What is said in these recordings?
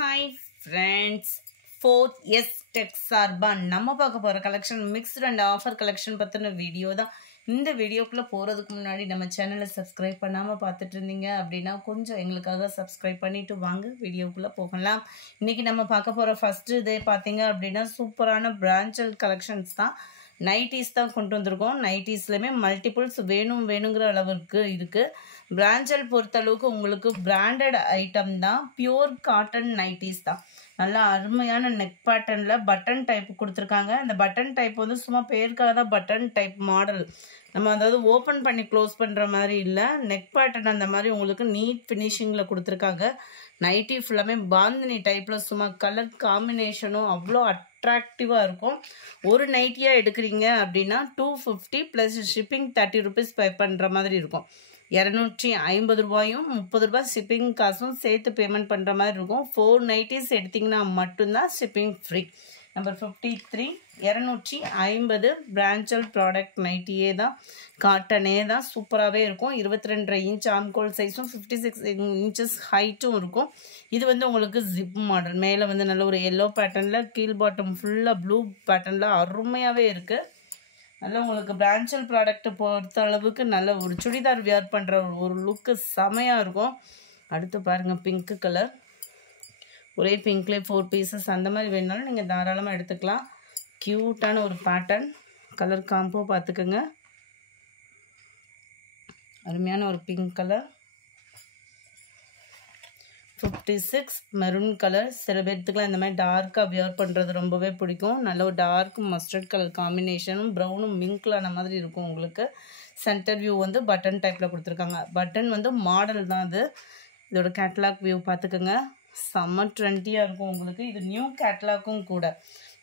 Hi friends, 4S Tech சார்பா நம்ம பார்க்க போற collection mixed and offer collection பத்தின வீடியோ தான். இந்த வீடியோக்குள்ள போறதுக்கு முன்னாடி நம்ம சேனலை சப்ஸ்கிரைப் பண்ணாம பார்த்துட்டு இருந்தீங்க அப்படின்னா கொஞ்சம் எங்களுக்காக சப்ஸ்கிரைப் பண்ணிட்டு வாங்க வீடியோக்குள்ள போகலாம். இன்னைக்கு நம்ம பார்க்க போற ஃபர்ஸ்ட் இதே பாத்தீங்க அப்படின்னா சூப்பரான பிராண்டட் கலெக்ஷன்ஸ் தான். நைட்டிஸ் தான் கொண்டு வந்திருக்கோம். நைட்டிஸ்லயுமே மல்டிபிள்ஸ் வேணுங்கிற அளவுக்கு இருக்கு. பிராண்டட் பொறுத்தளவுக்கு உங்களுக்கு பிராண்டட் ஐட்டம் தான். பியூர் காட்டன் நைட்டிஸ் தான். நல்லா அருமையான நெக் பேட்டர்ன்ல பட்டன் டைப் கொடுத்துருக்காங்க. அந்த பட்டன் டைப் வந்து சும்மா பேருக்காக தான் பட்டன் டைப் மாடல். நம்ம அதாவது ஓப்பன் பண்ணி க்ளோஸ் பண்ணுற மாதிரி இல்லை. நெக் பேட்டர்ன் அந்த மாதிரி உங்களுக்கு நீட் ஃபினிஷிங்கில் கொடுத்துருக்காங்க. நைட்டி ஃபுல்லாமே பாந்தினி டைப்பில் சும்மா கலர் காம்பினேஷனும் அவ்வளோ அட்ராக்டிவாக இருக்கும். ஒரு நைட்டியாக எடுக்கிறீங்க அப்படின்னா 250 ப்ளஸ் ஷிப்பிங் 30 rupees பே பண்ணுற மாதிரி இருக்கும். 250 ரூபாயும் 30 ரூபாய் ஷிப்பிங் காசும் சேர்த்து பேமெண்ட் பண்ணுற மாதிரி இருக்கும். 4 நைட்டிஸ் எடுத்திங்கன்னா மட்டும்தான் shipping free. Number 53 250 branded product நைட்டியே தான், காட்டனே தான், சூப்பராகவே இருக்கும். 22.5 inch ஆம்கோல் சைஸும் 56 inches ஹைட்டும் இருக்கும். இது வந்து உங்களுக்கு ஜிப் மாடல். மேலே வந்து நல்ல ஒரு எல்லோ பேட்டர்னில், கீழ் பாட்டம் ஃபுல்லாக ப்ளூ பேட்டர்னில் அருமையாகவே இருக்குது. நல்ல உங்களுக்கு பிராண்டட் ப்ராடக்ட் பொறுத்த அளவுக்கு நல்ல ஒரு சுடிதார் வியர் பண்ணுற ஒரு லுக்கு செமையாக இருக்கும். அடுத்து பாருங்கள் பிங்க் கலர். ஒரே பிங்க்லேயே 4 pieces அந்த மாதிரி வேணுனாலும் நீங்கள் தாராளமாக எடுத்துக்கலாம். க்யூட்டான ஒரு பேட்டர்ன். கலர் காம்போ பார்த்துக்கோங்க. அருமையான ஒரு பிங்க் கலர். 56 maroon colour. சில பேர்த்துக்குலாம் இந்த மாதிரி டார்க்காக வியர் பண்ணுறது ரொம்பவே பிடிக்கும். நல்ல ஒரு டார்க் மஸ்டர்ட் கலர் காம்பினேஷனும் ப்ரௌனும் மிங்க்லான மாதிரி இருக்கும் உங்களுக்கு. சென்டர் வியூ வந்து பட்டன் டைப்பில் கொடுத்துருக்காங்க. பட்டன் வந்து மாடல் தான் அது. இதோட கேட்லாக் வியூ பார்த்துக்கோங்க. செம்ம ட்ரெண்டியாக இருக்கும் உங்களுக்கு. இது நியூ கேட்லாக்கும் கூட,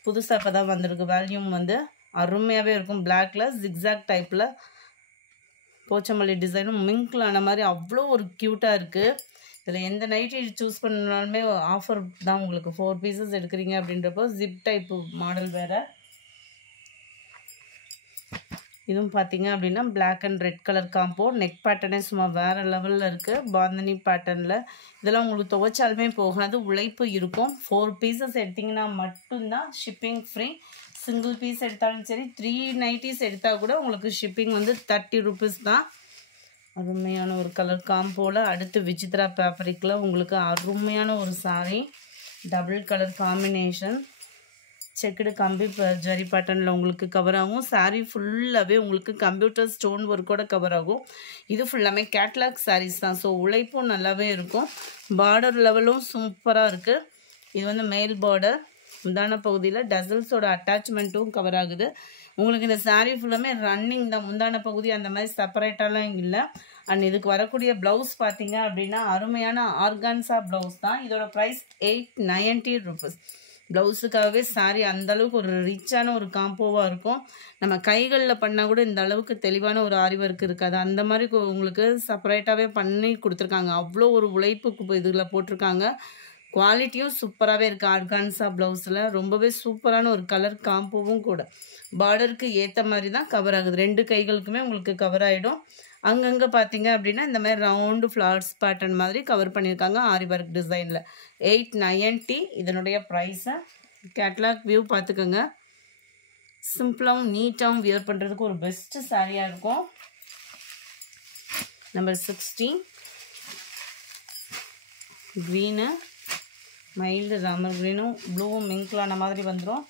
புதுசாக இப்போ தான் வந்திருக்கு. வேல்யூம் வந்து அருமையாகவே இருக்கும். பிளாக்ல ஜிக்ஸாக் டைப்பில் போச்சமல்லி டிசைனும் மிங்க்லான மாதிரி அவ்வளோ ஒரு க்யூட்டாக இருக்குது. இதில் எந்த நைட்டி சூஸ் பண்ணாலுமே ஆஃபர் தான் உங்களுக்கு. 4 pieces எடுக்கிறீங்க அப்படின்றப்போ ஜிப் டைப்பு மாடல் வேறு. இதுவும் பார்த்தீங்க அப்படின்னா black and red colour combo. Neck பேட்டர்னே சும்மா வேறு லெவலில் இருக்குது. பாந்தனி பேட்டர்னில் இதெல்லாம் உங்களுக்கு துவைச்சாலுமே போகாது, உழைப்பு இருக்கும். 4 pieces எடுத்திங்கன்னா மட்டும்தான் ஷிப்பிங் ஃப்ரீ. சிங்கிள் பீஸ் எடுத்தாலும் சரி, 3 நைட்டிஸ் எடுத்தால் கூட உங்களுக்கு ஷிப்பிங் வந்து 30 rupees தான். அருமையான ஒரு கலர் காம்போவில் அடுத்து விசித்ரா ஃபேப்ரிக்கில் உங்களுக்கு அருமையான ஒரு sari. Double colour combination. Checked கம்பி ஜரி பேட்டர்னில் உங்களுக்கு கவர் ஆகும். சாரீ ஃபுல்லாகவே உங்களுக்கு கம்ப்யூட்டர் ஸ்டோன் ஒர்க்கோட கவர் ஆகும். இது ஃபுல்லாமே கேட்லாக் சாரீஸ் தான். ஸோ உழைப்பும் நல்லாவே இருக்கும். பார்டர் லெவலும் சூப்பராக இருக்குது. இது வந்து மேல் பார்டர். முந்தான பகுதியில் டசல்ஸோட அட்டாச்மெண்ட்டும் கவர் ஆகுது. உங்களுக்கு இந்த சாரீ ஃபுல்லாமே ரன்னிங் தான். முந்தான பகுதி அந்த மாதிரி செப்பரேட்டாலாம் இல்லை. அண்ட் இதுக்கு வரக்கூடிய ப்ளவுஸ் பார்த்தீங்க அப்படின்னா அருமையான ஆர்கான்ஸா ப்ளவுஸ் தான். இதோட ப்ரைஸ் 890 rupees. ப்ளவுஸுக்காகவே சாரீ அந்தளவுக்கு ஒரு ரிச்சான ஒரு காம்போவாக இருக்கும். நம்ம கைகளில் பண்ணால் கூட இந்த அளவுக்கு தெளிவான ஒரு ஆரி ஒர்க் இருக்காது. அந்த மாதிரி உங்களுக்கு செப்பரேட்டாகவே பண்ணி கொடுத்துருக்காங்க. அவ்வளோ ஒரு உழைப்புக்கு இதில் போட்டிருக்காங்க. குவாலிட்டியும் சூப்பராகவே இருக்குது. ஆர்கான்ஸா ப்ளவுஸில் ரொம்பவே சூப்பரான ஒரு கலர் காம்போவும் கூட. பார்டருக்கு ஏற்ற மாதிரி தான் கவர் ஆகுது. 2 கைகளுக்குமே உங்களுக்கு கவர் ஆகிடும். அங்கங்கே பார்த்தீங்க அப்படின்னா இந்த மாதிரி ரவுண்டு ஃப்ளார்ஸ் பேட்டர்ன் மாதிரி கவர் பண்ணியிருக்காங்க ஆரி ஒர்க் டிசைனில். 890 இதனுடைய ப்ரைஸை. கேட்லாக் வியூ பார்த்துக்கோங்க. சிம்பிளாகவும் நீட்டாகவும் வியர் பண்ணுறதுக்கு ஒரு பெஸ்ட்டு சாரியாக இருக்கும். நம்பர் 60 க்ரீனு, மைல்டு ராமர் க்ரீனும் ப்ளூவும் மிங்க்லான மாதிரி வந்துடும்.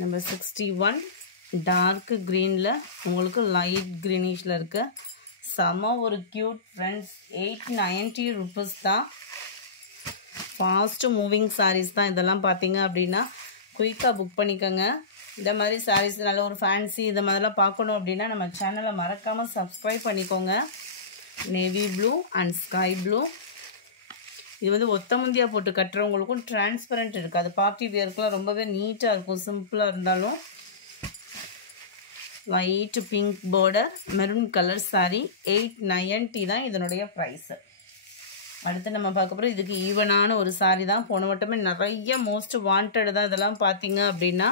நம்பர் 61 டார்க் க்ரீனில் உங்களுக்கு லைட் க்ரீனிஷில் இருக்க செம ஒரு க்யூட் ஃப்ரெண்ட்ஸ். 890 rupees தான். ஃபாஸ்ட்டு மூவிங் சாரீஸ் தான் இதெல்லாம். பார்த்தீங்க அப்படின்னா குயிக்காக புக் பண்ணிக்கோங்க. இந்த மாதிரி சாரீஸ் நல்ல ஒரு ஃபேன்சி இந்த மாதிரிலாம் பார்க்கணும் அப்படின்னா நம்ம சேனலை மறக்காமல் சப்ஸ்கிரைப் பண்ணிக்கோங்க. Navy blue and sky blue. இது வந்து ஒத்த முந்தியாக போட்டு கட்டுறவங்களுக்கும் டிரான்ஸ்பரண்ட் இருக்காது. பார்ட்டி வியர்க்கெலாம் ரொம்பவே நீட்டாக இருக்கும். சிம்பிளாக இருந்தாலும் white pink border maroon colour sari. 890 தான் இதனுடைய ப்ரைஸு. அடுத்து நம்ம பார்க்க போகிறோம். இதுக்கு ஈவனான ஒரு சாரீ தான். போன வட்டமே நிறைய மோஸ்ட் வாண்டட் தான். இதெல்லாம் பார்த்தீங்க அப்படின்னா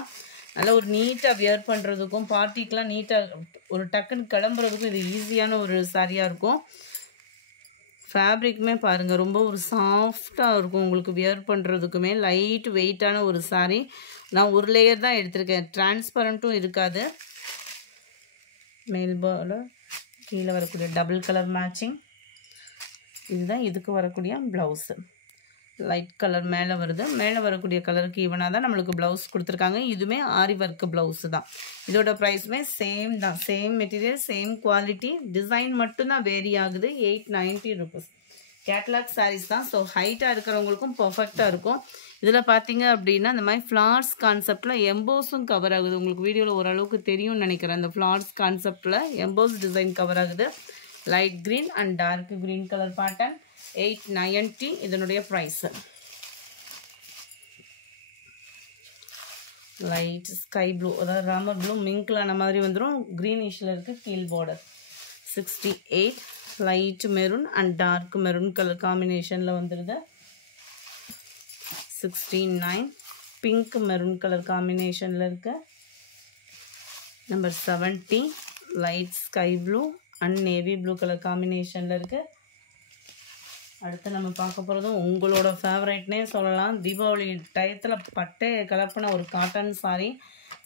நல்லா ஒரு நீட்டாக வியர் பண்ணுறதுக்கும் பார்ட்டிக்கெலாம் நீட்டாக ஒரு டக்குன்னு கிளம்புறதுக்கும் இது ஈஸியான ஒரு சாரியாக இருக்கும். ஃபேப்ரிக்குமே பாருங்கள் ரொம்ப ஒரு சாஃப்டாக இருக்கும். உங்களுக்கு வியர் பண்ணுறதுக்குமே லைட் வெயிட்டான ஒரு சாரீ. நான் ஒரு லேயர் தான் எடுத்திருக்கேன், டிரான்ஸ்பரண்ட்டும் இருக்காது. மேல் பார்டர் கீழே வரக்கூடிய டபுள் கலர் மேட்சிங். இதுதான் இதுக்கு வரக்கூடிய ப்ளவுஸு. லைட் கலர் மேலே வருது, மேலே வரக்கூடிய கலருக்கு ஈவனாக தான் நம்மளுக்கு ப்ளவுஸ் கொடுத்துருக்காங்க. இதுவுமே ஆரி ஒர்க்கு ப்ளவுஸு தான். இதோட ப்ரைஸுமே சேம் தான், same material same quality, design மட்டும்தான் வேரி ஆகுது. 890 rupees. கேட்லாக் சாரீஸ் தான். ஸோ ஹைட்டாக இருக்கிறவங்களுக்கும் பர்ஃபெக்டாக இருக்கும். இதில் பார்த்தீங்க அப்படின்னா இந்த மாதிரி ஃப்ளார்ஸ் கான்செப்டில் எம்போஸும் கவர் ஆகுது. உங்களுக்கு வீடியோவில் ஓரளவுக்கு தெரியும்னு நினைக்கிறேன். இந்த ஃப்ளார்ஸ் கான்செப்டில் எம்போஸ் டிசைன் கவர் ஆகுது. Light green and dark green colour pattern. 890 இதனுடைய ப்ரைஸு. லைட் ஸ்கை ப்ளூ, அதாவது ராமர் ப்ளூ மிங்க்லான மாதிரி வந்துடும். க்ரீனிஷில் இருக்குது கீழ் border. 68. Light maroon and dark maroon colour காம்பினேஷனில் வந்துடுது. 69. பிங்க் மெரூன் கலர் காம்பினேஷனில் இருக்கு. Number 70. Light sky blue and navy blue colour காம்பினேஷனில் இருக்குது. அடுத்து நம்ம பார்க்க போகிறதும் உங்களோட ஃபேவரைட்னே சொல்லலாம். தீபாவளி டயத்தில் பட்டை கலப்பின ஒரு காட்டன் சாரீ.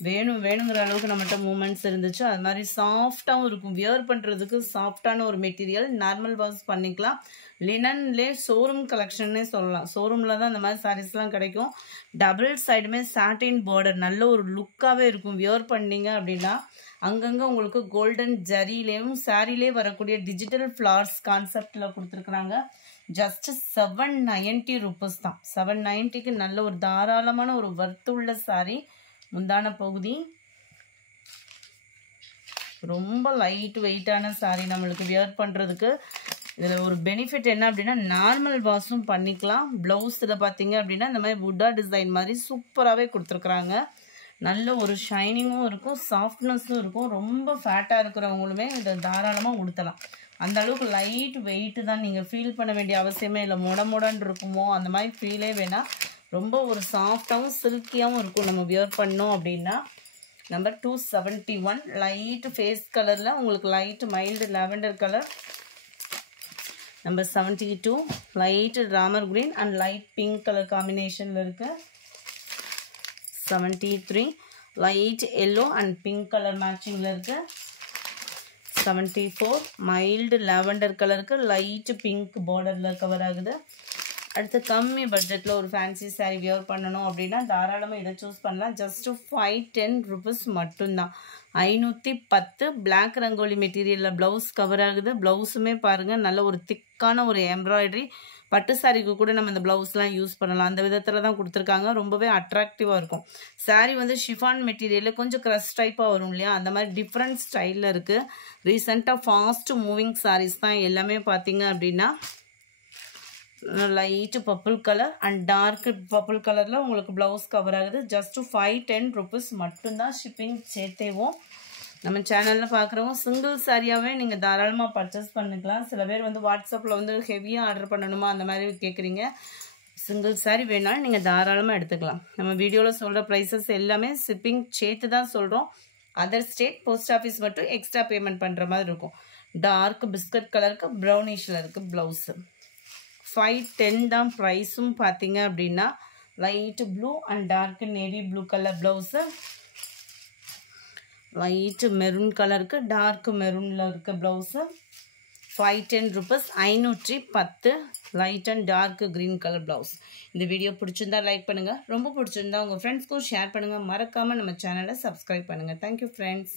வேணுங்கிற அளவுக்கு நம்மகிட்ட மூமெண்ட்ஸ் இருந்துச்சு. அது மாதிரி சாஃப்டாகவும் இருக்கும், வியர் பண்ணுறதுக்கு சாஃப்டான ஒரு மெட்டீரியல். நார்மல் வாஷ் பண்ணிக்கலாம். லினன்லே ஷோரூம் கலெக்ஷன்னே சொல்லலாம். ஷோரூமில் தான் இந்த மாதிரி சாரீஸ்லாம் கிடைக்கும். டபுள் சைடுமே சாட்டின் பார்டர் நல்ல ஒரு லுக்காகவே இருக்கும். வியர் பண்ணிங்க அப்படின்னா அங்கங்கே உங்களுக்கு கோல்டன் ஜரிலேயும் சாரிலே வரக்கூடிய டிஜிட்டல் ஃப்ளார்ஸ் கான்செப்டில் கொடுத்துருக்குறாங்க. ஜஸ்ட் 790 rupees தான். 790க்கு நல்ல ஒரு தாராளமான ஒரு வர்த்துள்ள சாரீ. முந்தான பகுதி ரொம்ப லைட் வெயிட்டான சாரீ நம்மளுக்கு வியர் பண்ணுறதுக்கு. இதில் ஒரு பெனிஃபிட் என்ன அப்படின்னா நார்மல் வாஷும் பண்ணிக்கலாம். ப்ளவுஸில் பார்த்தீங்க அப்படின்னா இந்த மாதிரி புட்டா டிசைன் மாதிரி சூப்பராகவே கொடுத்துருக்குறாங்க. நல்ல ஒரு ஷைனிங்கும் இருக்கும், சாஃப்ட்னஸும் இருக்கும். ரொம்ப ஃபேட்டாக இருக்கிறவங்களுமே இதை தாராளமாக உடுத்தலாம். அந்த அளவுக்கு லைட் வெயிட்டு தான். நீங்கள் ஃபீல் பண்ண வேண்டிய அவசியமே இல்லை. மொடன்னு இருக்குமோ அந்த மாதிரி ஃபீலே வேணாம். ரொம்ப ஒரு சாஃப்டாகவும் சில்கியாகவும் இருக்கும் நம்ம வியர் பண்ணோம் அப்படின்னா. நம்பர் 271. லைட் ஃபேஸ் கலரில் உங்களுக்கு light mild lavender colour. Number 72. Light Ramar green and light pink colour காம்பினேஷனில் இருக்குது. 73. Light yellow and pink colour மேட்சிங்கில் இருக்குது. 74. மைல்டு லாவெண்டர் கலருக்கு லைட் பிங்க் பார்டரில் கவர் ஆகுது. அடுத்து கம்மி பட்ஜெட்டில் ஒரு ஃபேன்சி சாரீ வியர் பண்ணணும் அப்படின்னா தாராளமாக இதை சூஸ் பண்ணலாம். ஜஸ்ட்டு 510 rupees மட்டும்தான். 510. பிளாக் ரங்கோலி மெட்டீரியலில் ப்ளவுஸ் கவர் ஆகுது. ப்ளவுஸுமே பாருங்கள் நல்ல ஒரு திக்கான ஒரு எம்ப்ராய்டரி. பட்டு சாரிக்கு கூட நம்ம இந்த ப்ளவுஸ்லாம் யூஸ் பண்ணலாம். அந்த விதத்தில் தான் கொடுத்துருக்காங்க. ரொம்பவே அட்ராக்டிவாக இருக்கும். சாரீ வந்து ஷிஃபான் மெட்டீரியலில் கொஞ்சம் க்ரஷ் டைப்பாக வரும் இல்லையா, அந்த மாதிரி டிஃப்ரெண்ட் ஸ்டைலில் இருக்குது. ரீசெண்டாக ஃபாஸ்ட் மூவிங் சாரீஸ் தான் எல்லாமே பார்த்தீங்க அப்படின்னா. Light purple colour and dark purple கலரில் உங்களுக்கு ப்ளவுஸ் கவர் ஆகுது. ஜஸ்ட்டு 510 rupees மட்டும்தான். ஷிப்பிங் சேர்த்தேவோம். நம்ம சேனலில் பார்க்குறவங்க சிங்கிள் சாரியாகவே நீங்கள் தாராளமாக பர்ச்சேஸ் பண்ணிக்கலாம். சில பேர் வந்து வாட்ஸ்அப்பில் வந்து ஹெவியாக ஆர்டர் பண்ணணுமா அந்த மாதிரி கேட்குறீங்க. சிங்கிள் சாரி வேணாலும் நீங்கள் தாராளமாக எடுத்துக்கலாம். நம்ம வீடியோவில் சொல்கிற ப்ரைஸஸ் எல்லாமே ஷிப்பிங் சேர்த்து தான் சொல்கிறோம். அதர் ஸ்டேட் போஸ்ட் ஆஃபீஸ் மட்டும் எக்ஸ்ட்ரா பேமெண்ட் பண்ணுற மாதிரி இருக்கும். டார்க் பிஸ்கட் கலருக்கு ப்ரௌனிஷில் இருக்குது ப்ளவுஸு. 510 தான் ப்ரைஸும் பார்த்தீங்க அப்படின்னா. Light blue and dark navy blue colour blouse. Light maroon கலருக்கு டார்க் மெரூனில் இருக்க ப்ளவுஸு. 510 rupees. 510. Light and dark green colour blouse. இந்த வீடியோ பிடிச்சிருந்தா லைக் பண்ணுங்கள். ரொம்ப பிடிச்சிருந்தா உங்கள் ஃப்ரெண்ட்ஸ்க்கும் ஷேர் பண்ணுங்கள். மறக்காமல் நம்ம சேனலை சப்ஸ்கிரைப் பண்ணுங்கள். Thank you friends.